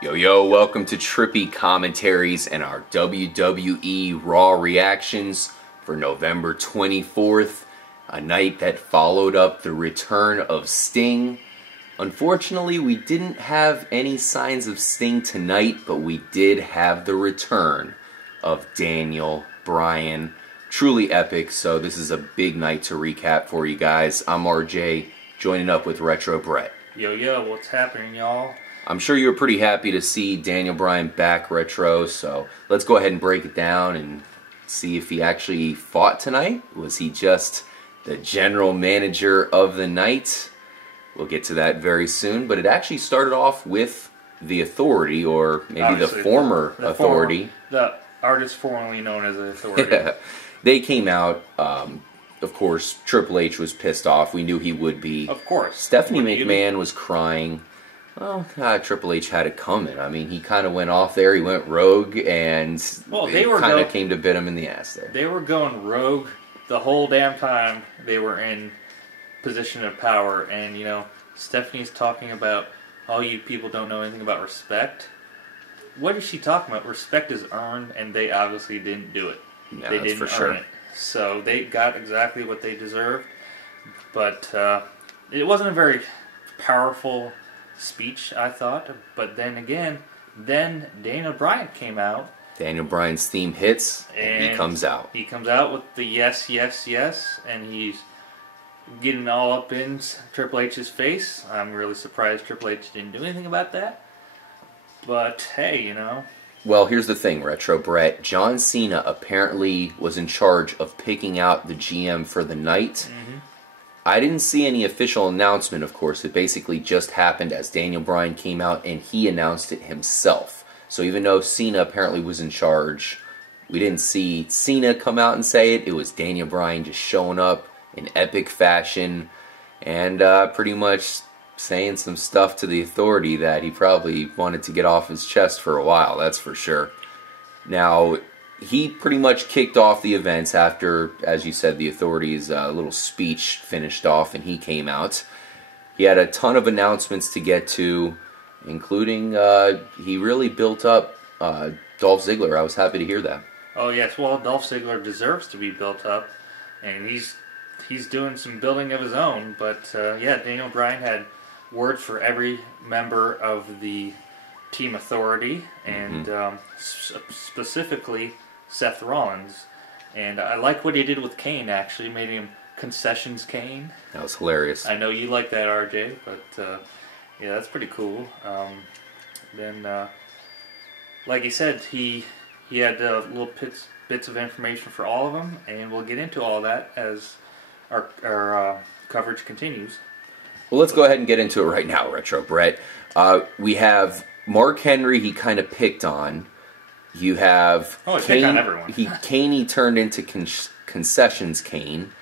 Yo, yo, welcome to Trippy Commentaries and our WWE Raw reactions for November 24th, a night that followed up the return of Sting. Unfortunately, we didn't have any signs of Sting tonight, but we did have the return of Daniel Bryan. Truly epic, so this is a big night to recap for you guys. I'm RJ, joining up with Retro Brett. Yo, yo, what's happening, y'all? I'm sure you were pretty happy to see Daniel Bryan back, Retro, so let's go ahead and break it down and see if he actually fought tonight. Was he just the general manager of the night? We'll get to that very soon, but it actually started off with the Authority, or maybe obviously, the former Authority. The artist formerly known as the Authority. Yeah. They came out, of course, Triple H was pissed off. We knew he would be. Of course. Stephanie McMahon was crying. Well, Triple H had it coming. I mean, he kind of went off there. He went rogue, and they kind of came to bit him in the ass there. They were going rogue the whole damn time they were in position of power. And, you know, Stephanie's talking about, all you people don't know anything about respect. What is she talking about? Respect is earned, and they obviously didn't do it. Yeah, they didn't earn it. So they got exactly what they deserved. But it wasn't a very powerful speech, I thought, but then again, Daniel Bryan came out. Daniel Bryan's theme hits, and he comes out. He comes out with the yes, yes, yes, and he's getting all up in Triple H's face. I'm really surprised Triple H didn't do anything about that. But hey, you know. Well, here's the thing, Retro Brett. John Cena apparently was in charge of picking out the GM for the night. Mm-hmm. I didn't see any official announcement, of course. It basically just happened as Daniel Bryan came out and he announced it himself. So even though Cena apparently was in charge, we didn't see Cena come out and say it. It was Daniel Bryan just showing up in epic fashion and pretty much saying some stuff to the Authority that he probably wanted to get off his chest for a while, that's for sure. Now, he pretty much kicked off the events after, as you said, the Authority's little speech finished off and he came out. He had a ton of announcements to get to, including he really built up Dolph Ziggler. I was happy to hear that. Oh yes, well, Dolph Ziggler deserves to be built up, and he's doing some building of his own. But yeah, Daniel Bryan had words for every member of the Team Authority, and specifically Seth Rollins. And I like what he did with Kane, actually. Made him Concessions Kane. That was hilarious. I know you like that, RJ, but yeah, that's pretty cool. Then, like he said, he had little bits of information for all of them, and we'll get into all that as our coverage continues. Well, let's go ahead and get into it right now, Retro Brett. We have Mark Henry, he kind of picked on. You have Kane. Picked on everyone. Kane turned into Concessions Kane.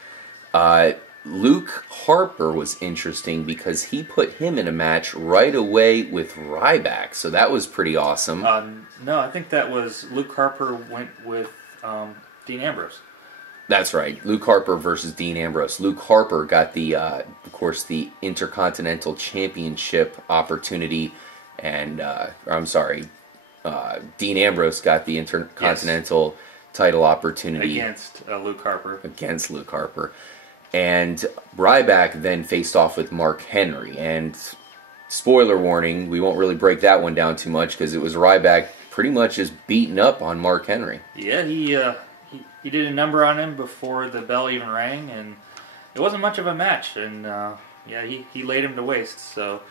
Luke Harper was interesting because he put him in a match right away with Ryback, so that was pretty awesome. No, I think that was Luke Harper went with Dean Ambrose. That's right, Luke Harper versus Dean Ambrose. Luke Harper got the, of course, the Intercontinental Championship opportunity, and I'm sorry, Dean Ambrose got the Intercontinental title opportunity against Luke Harper. Against Luke Harper, and Ryback then faced off with Mark Henry. And spoiler warning, we won't really break that one down too much because it was Ryback pretty much just beating up on Mark Henry. Yeah, he did a number on him before the bell even rang, and it wasn't much of a match. And yeah, he laid him to waste. So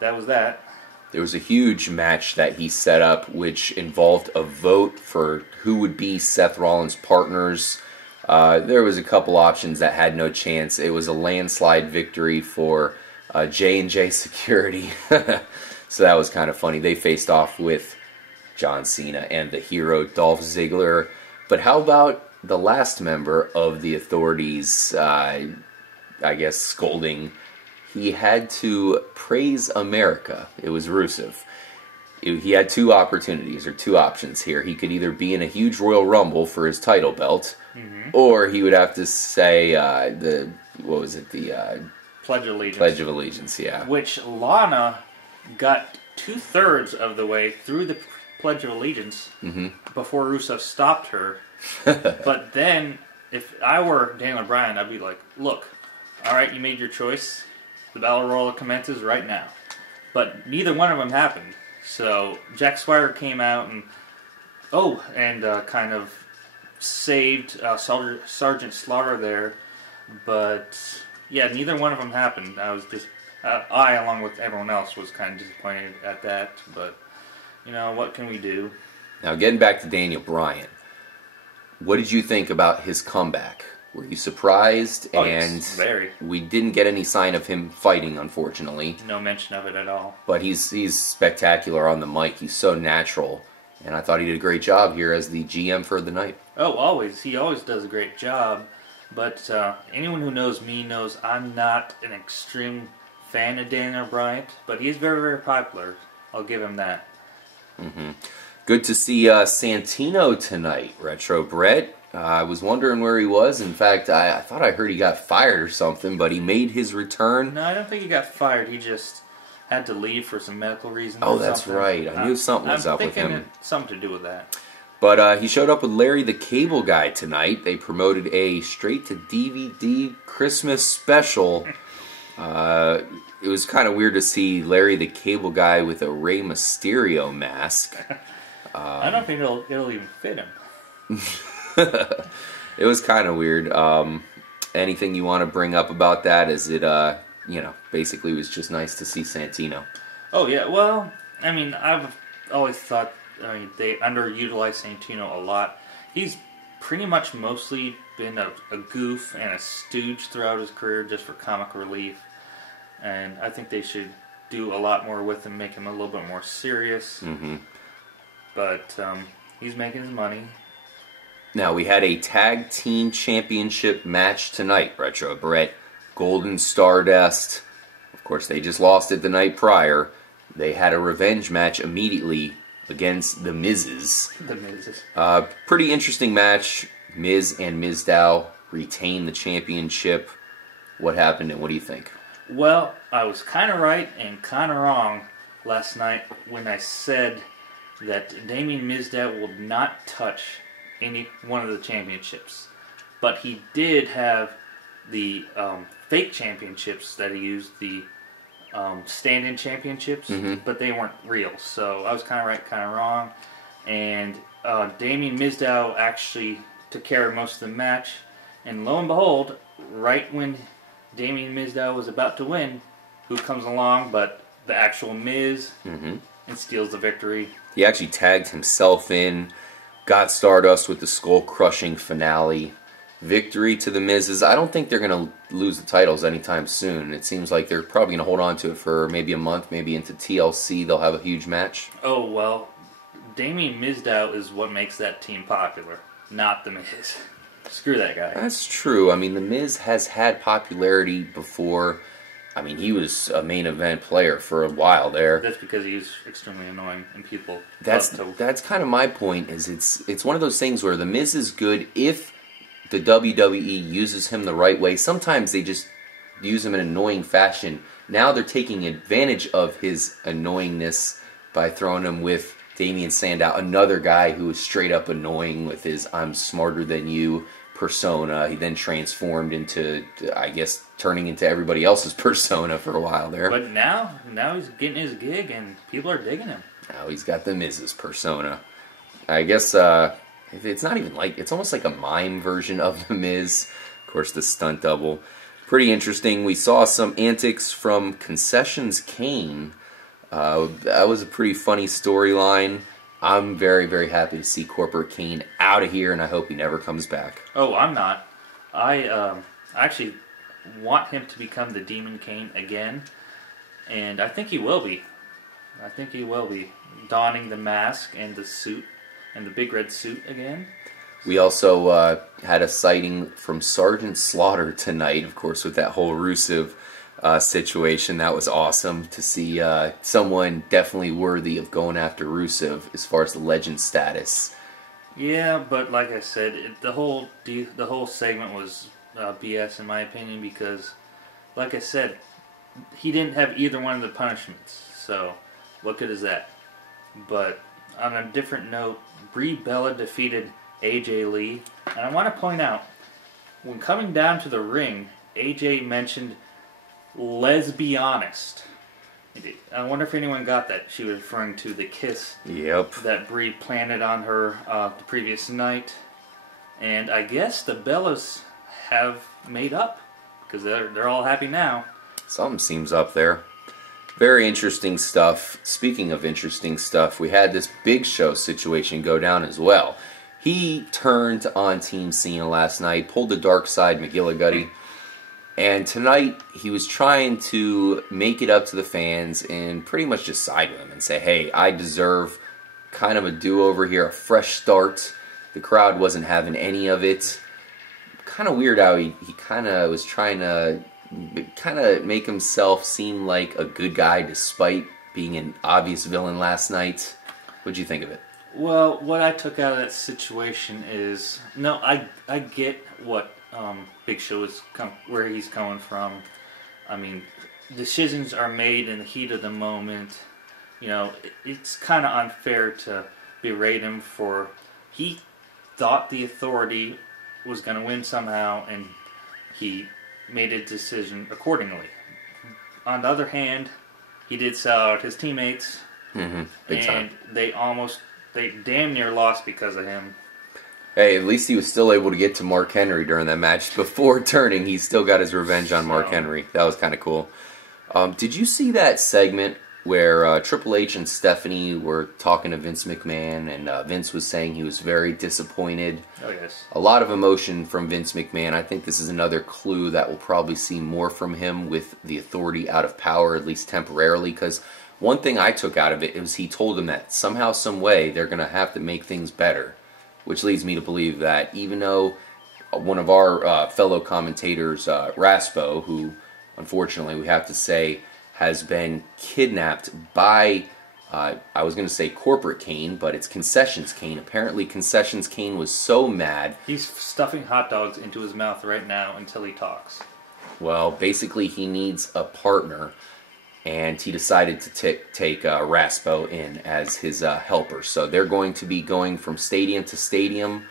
that was that. There was a huge match that he set up, which involved a vote for who would be Seth Rollins' partners. There was a couple options that had no chance. It was a landslide victory for J&J Security. So that was kind of funny. They faced off with John Cena and the hero Dolph Ziggler. But how about the last member of the Authority's, I guess, scolding? He had to praise America. It was Rusev. He had two opportunities, or two options here. He could either be in a huge Royal Rumble for his title belt, or he would have to say Pledge of Allegiance. Pledge of Allegiance, yeah. Which Lana got 2/3 of the way through the Pledge of Allegiance before Rusev stopped her. But then, if I were Daniel Bryan, I'd be like, look, alright, you made your choice. The Battle Royal commences right now. But neither one of them happened. So Jack Swagger came out and kind of saved Sergeant Slaughter there. But yeah, neither one of them happened. I was just I, along with everyone else, was kind of disappointed at that. But you know, what can we do? Now, getting back to Daniel Bryan, what did you think about his comeback? Were you surprised? Oh, and yes, very. We didn't get any sign of him fighting, unfortunately. No mention of it at all. But he's spectacular on the mic. He's so natural. And I thought he did a great job here as the GM for the night. Oh, always. He always does a great job. But anyone who knows me knows I'm not an extreme fan of Daniel Bryan. But he is very, very popular. I'll give him that. Good to see Santino tonight, Retro Brett. I was wondering where he was. In fact, I thought I heard he got fired or something, but he made his return. No, I don't think he got fired. He just had to leave for some medical reasons. Oh, that's right. I knew something was up with him. It had something to do with that. But he showed up with Larry the Cable Guy tonight. They promoted a straight-to-DVD Christmas special. It was kind of weird to see Larry the Cable Guy with a Rey Mysterio mask. I don't think it'll even fit him. It was kind of weird. Anything you want to bring up about that? Is it, basically it was just nice to see Santino. Oh, yeah. Well, I mean, I've always thought, they underutilize Santino a lot. He's pretty much mostly been a goof and a stooge throughout his career just for comic relief. And I think they should do a lot more with him, make him a little bit more serious. But he's making his money. Now, we had a tag team championship match tonight, Retro Brett. Golden Stardust. Of course, they just lost it the night prior. They had a revenge match immediately against the Miz's. The Miz's. Pretty interesting match. Miz and Mizdow retain the championship. What happened and what do you think? Well, I was kind of right and kind of wrong last night when I said that Damien Mizdow will not touch any one of the championships. But he did have the fake championships that he used, the stand-in championships, but they weren't real. So I was kind of right, kind of wrong. And Damien Mizdow actually took care of most of the match. And lo and behold, right when Damien Mizdow was about to win, who comes along but the actual Miz and steals the victory. He actually tagged himself in, got Stardust with the skull-crushing finale. Victory to the Miz's. I don't think they're going to lose the titles anytime soon. It seems like they're probably going to hold on to it for maybe a month, maybe into TLC they'll have a huge match. Oh, well, Damien Mizdow is what makes that team popular, not the Miz. Screw that guy. That's true. I mean, the Miz has had popularity before. I mean, he was a main event player for a while there. That's because he was extremely annoying, and people That's kind of my point. Is it's one of those things where the Miz is good if the WWE uses him the right way. Sometimes they just use him in an annoying fashion. Now they're taking advantage of his annoyingness by throwing him with Damien Sandow, another guy who is straight up annoying with his "I'm smarter than you" persona. He then transformed into, I guess, turning into everybody else's persona for a while there. But now he's getting his gig and people are digging him. Now he's got the Miz's persona. I guess it's not even like, it's almost like a mime version of the Miz. Of course, the stunt double. Pretty interesting. We saw some antics from Concessions Kane. That was a pretty funny storyline. I'm very, very happy to see Corporate Kane out of here, and I hope he never comes back. Oh, I'm not. I actually want him to become the Demon Kane again, and I think he will be. I think he will be donning the mask and the suit and the big red suit again. We also had a sighting from Sergeant Slaughter tonight, of course, with that whole Rusev situation. That was awesome to see someone definitely worthy of going after Rusev as far as the legend status. Yeah, but like I said, the whole segment was BS in my opinion because, like I said, he didn't have either one of the punishments. So What good is that? But on a different note, Brie Bella defeated AJ Lee. And I want to point out, when coming down to the ring, AJ mentioned, "Let's be honest." I wonder if anyone got that. She was referring to the kiss that Brie planted on her the previous night. And I guess the Bellas have made up, because they're all happy now. Something seems up there. Very interesting stuff. Speaking of interesting stuff, we had this Big Show situation go down as well. He turned on Team Cena last night, pulled the dark side McGillicuddy, and tonight he was trying to make it up to the fans and pretty much just side with them and say, hey, I deserve kind of a do-over here, a fresh start. The crowd wasn't having any of it. Kind of weird how he kind of was trying to kind of make himself seem like a good guy despite being an obvious villain last night. What'd you think of it? Well, what I took out of that situation is, no, I get what Big Show is where he's coming from. I mean, decisions are made in the heat of the moment. You know, it's kind of unfair to berate him for he thought the Authority was going to win somehow, and he made a decision accordingly. On the other hand, he did sell out his teammates, Big time. they damn near lost because of him. Hey, at least he was still able to get to Mark Henry during that match. Before turning, he still got his revenge on Mark Henry. That was kind of cool. Did you see that segment where Triple H and Stephanie were talking to Vince McMahon, and Vince was saying he was very disappointed? Oh, yes. A lot of emotion from Vince McMahon. I think this is another clue that we'll probably see more from him with the Authority out of power, at least temporarily, because one thing I took out of it was he told him that somehow, some way, they're going to have to make things better, which leads me to believe that even though one of our fellow commentators, Raspo, who unfortunately we have to say has been kidnapped by, I was going to say Corporate Kane, but it's Concessions Kane. Apparently Concessions Kane was so mad. He's stuffing hot dogs into his mouth right now until he talks. Well, basically he needs a partner, and he decided to take Raspo in as his helper. So they're going to be going from stadium to stadium.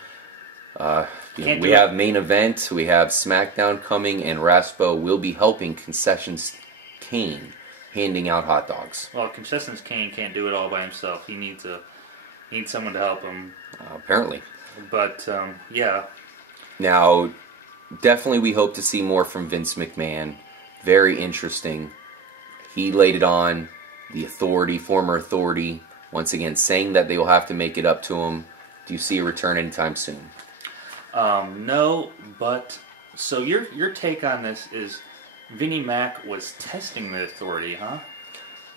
We have main event, we have SmackDown coming, and Raspo will be helping Concessions Kane handing out hot dogs. Well, Concessions Kane can't do it all by himself. He needs someone to help him. Apparently. But, yeah. Now, definitely we hope to see more from Vince McMahon. Very interesting. He laid it on the Authority, former Authority, once again saying that they will have to make it up to him. Do you see a return anytime soon? No, but so your take on this is Vinnie Mac was testing the Authority, huh?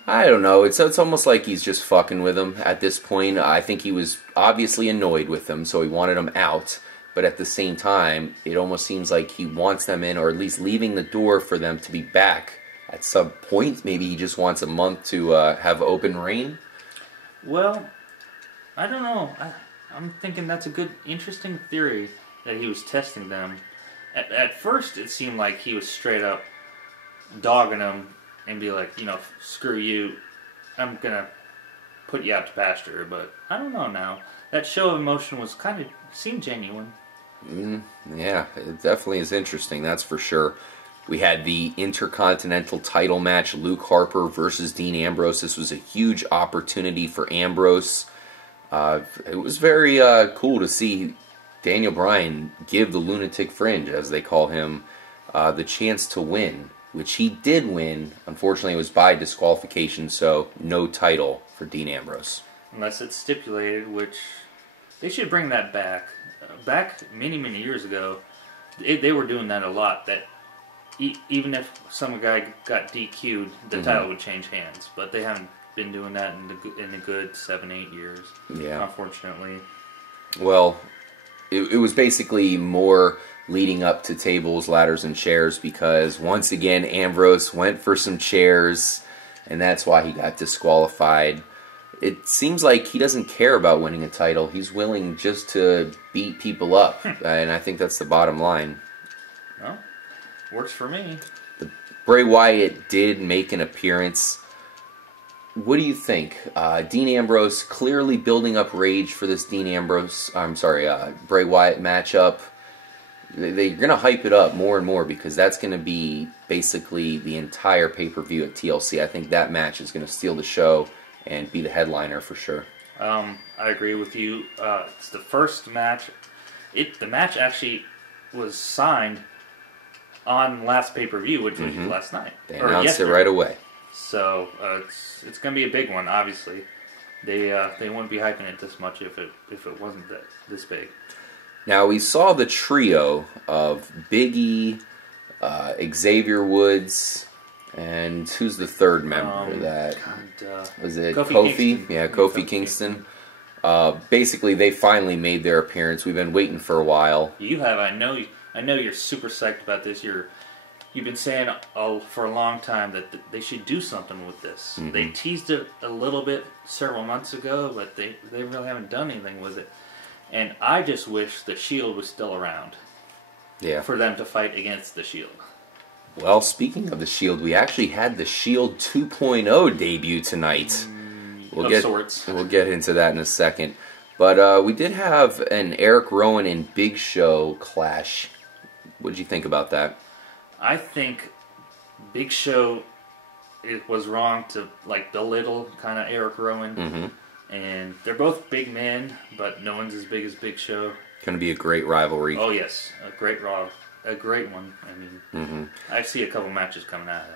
I don't know. It's almost like he's just fucking with them at this point. I think he was obviously annoyed with them, so he wanted them out. But at the same time, it almost seems like he wants them in, or at least leaving the door for them to be back at some point. Maybe he just wants a month to have open reign. Well, I don't know. I'm thinking that's a good, interesting theory that he was testing them. At first, it seemed like he was straight up dogging them and be like, screw you, I'm gonna put you out to pasture. But I don't know now. That show of emotion was seemed genuine. Yeah, it definitely is interesting, that's for sure. We had the Intercontinental title match, Luke Harper versus Dean Ambrose. This was a huge opportunity for Ambrose. It was very cool to see Daniel Bryan give the Lunatic Fringe, as they call him, the chance to win, which he did win. Unfortunately, it was by disqualification, so no title for Dean Ambrose. Unless it's stipulated, which they should bring that back. Back many, many years ago, they were doing that a lot, that even if some guy got DQ'd, the title would change hands. But they haven't been doing that in a good 7-8 years. Yeah, unfortunately. Well, it was basically more leading up to tables, ladders, and chairs, because once again Ambrose went for some chairs, and that's why he got disqualified. It seems like he doesn't care about winning a title. He's willing just to beat people up, and I think that's the bottom line. Well, works for me. Bray Wyatt did make an appearance. what do you think? Dean Ambrose clearly building up rage for this Bray Wyatt matchup. They're going to hype it up more and more because that's going to be basically the entire pay-per-view at TLC. I think that match is going to steal the show and be the headliner for sure. I agree with you. It's the first match. The match actually was signed on last pay-per-view, which was last night. They announced it right away. So it's going to be a big one. Obviously, they wouldn't be hyping it this much if it wasn't this big. Now we saw the trio of Big E, Xavier Woods, and who's the third member of that? Was it Kofi? Kingston. Yeah, Kofi Kingston. Basically, they finally made their appearance. We've been waiting for a while. You have. I know you're super psyched about this. You've been saying for a long time that they should do something with this. They teased it a little bit several months ago, but they really haven't done anything with it. And I just wish the Shield was still around. Yeah. For them to fight against the Shield. Well, speaking of the Shield, we actually had the Shield 2.0 debut tonight. We'll get into that in a second. But we did have an Eric Rowan and Big Show clash. What did you think about that? I think Big Show, it was wrong to belittle kind of Eric Rowan. And they're both big men, but no one's as big as Big Show. Going to be a great rivalry. Oh yes, a great one. I mean, I see a couple matches coming out of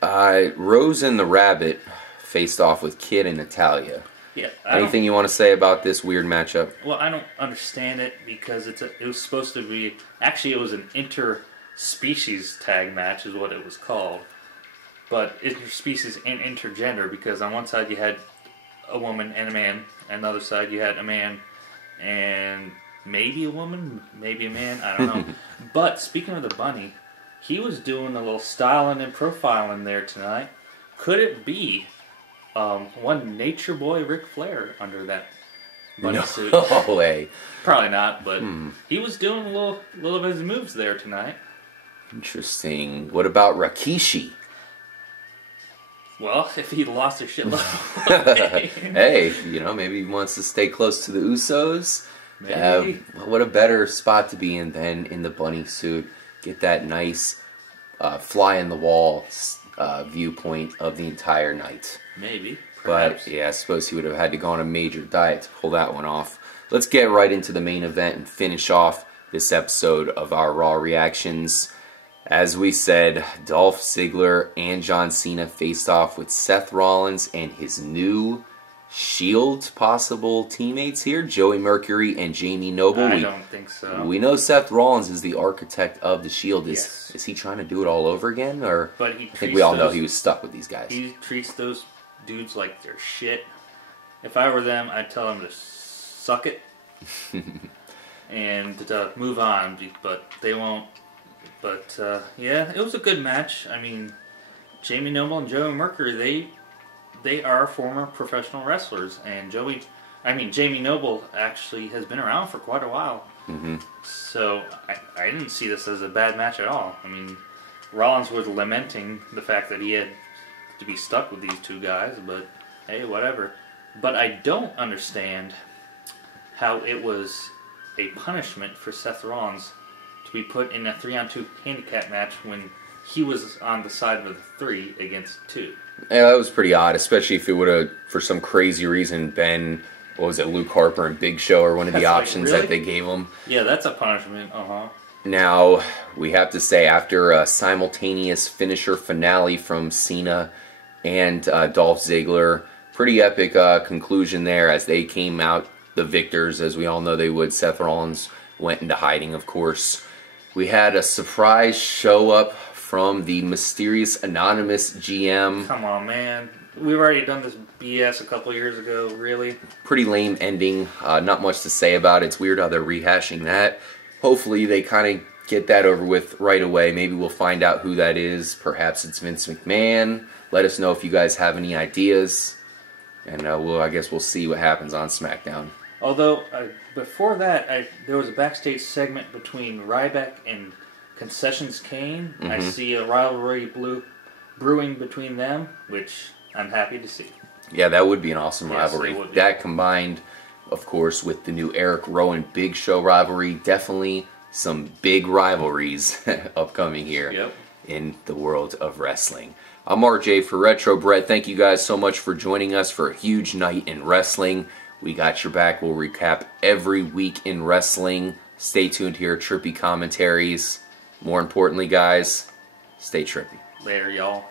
that. Rose and the Rabbit faced off with Kid and Natalia. Yeah. Anything you want to say about this weird matchup? Well, I don't understand it because it was supposed to be. Actually, it was an interspecies tag match, is what it was called. But interspecies and intergender, because on one side you had a woman and a man, and the other side you had a man and maybe a woman, maybe a man, I don't know. But speaking of the bunny, he was doing a little styling and profiling there tonight. Could it be one nature boy Ric Flair under that bunny suit? No way. Probably not, but he was doing a little of his moves there tonight. Interesting. What about Rikishi? Well, if he lost his shit, hey, maybe he wants to stay close to the Usos. Maybe. What a better spot to be in than in the bunny suit. Get that nice fly in the wall viewpoint of the entire night. Maybe. Perhaps. But yeah, I suppose he would have had to go on a major diet to pull that one off. Let's get right into the main event and finish off this episode of our Raw reactions. As we said, Dolph Ziggler and John Cena faced off with Seth Rollins and his new Shield possible teammates here, Joey Mercury and Jamie Noble. I don't think so. We know Seth Rollins is the architect of the Shield. Yes. Is he trying to do it all over again? Or but I think we all know he was stuck with these guys. He treats those dudes like they're shit. If I were them, I'd tell them to suck it and to move on, but they won't. But, yeah, it was a good match. I mean, Jamie Noble and Joey Mercury, they are former professional wrestlers. And Jamie Noble actually has been around for quite a while. So, I didn't see this as a bad match at all. I mean, Rollins was lamenting the fact that he had to be stuck with these two guys, but hey, whatever. But I don't understand how it was a punishment for Seth Rollins to be put in a 3-on-2 handicap match when he was on the side of the 3 against 2. Yeah, that was pretty odd, especially if it would have, for some crazy reason, been, Luke Harper and Big Show or one of the options really? that they gave him. Yeah, that's a punishment, Now, we have to say, after a simultaneous finisher finale from Cena and Dolph Ziggler, pretty epic conclusion there as they came out the victors, as we all know they would. Seth Rollins went into hiding, of course. We had a surprise show up from the mysterious anonymous GM. Come on, man. We've already done this BS a couple years ago, really. Pretty lame ending. Not much to say about it. It's weird how they're rehashing that. Hopefully they kind of get that over with right away. Maybe we'll find out who that is. Perhaps it's Vince McMahon. Let us know if you guys have any ideas. And I guess we'll see what happens on SmackDown. Although, before that, there was a backstage segment between Ryback and Concessions Kane. I see a rivalry brewing between them, which I'm happy to see. Yeah, that would be an awesome Yes, rivalry. it would be. That combined, of course, with the new Eric Rowan Big Show rivalry, definitely some big rivalries upcoming here Yep. in the world of wrestling. I'm RJ for Retro Brett. Thank you guys so much for joining us for a huge night in wrestling. We got your back. We'll recap every week in wrestling. Stay tuned here, Trippy Commentaries. More importantly, guys, stay trippy. Later, y'all.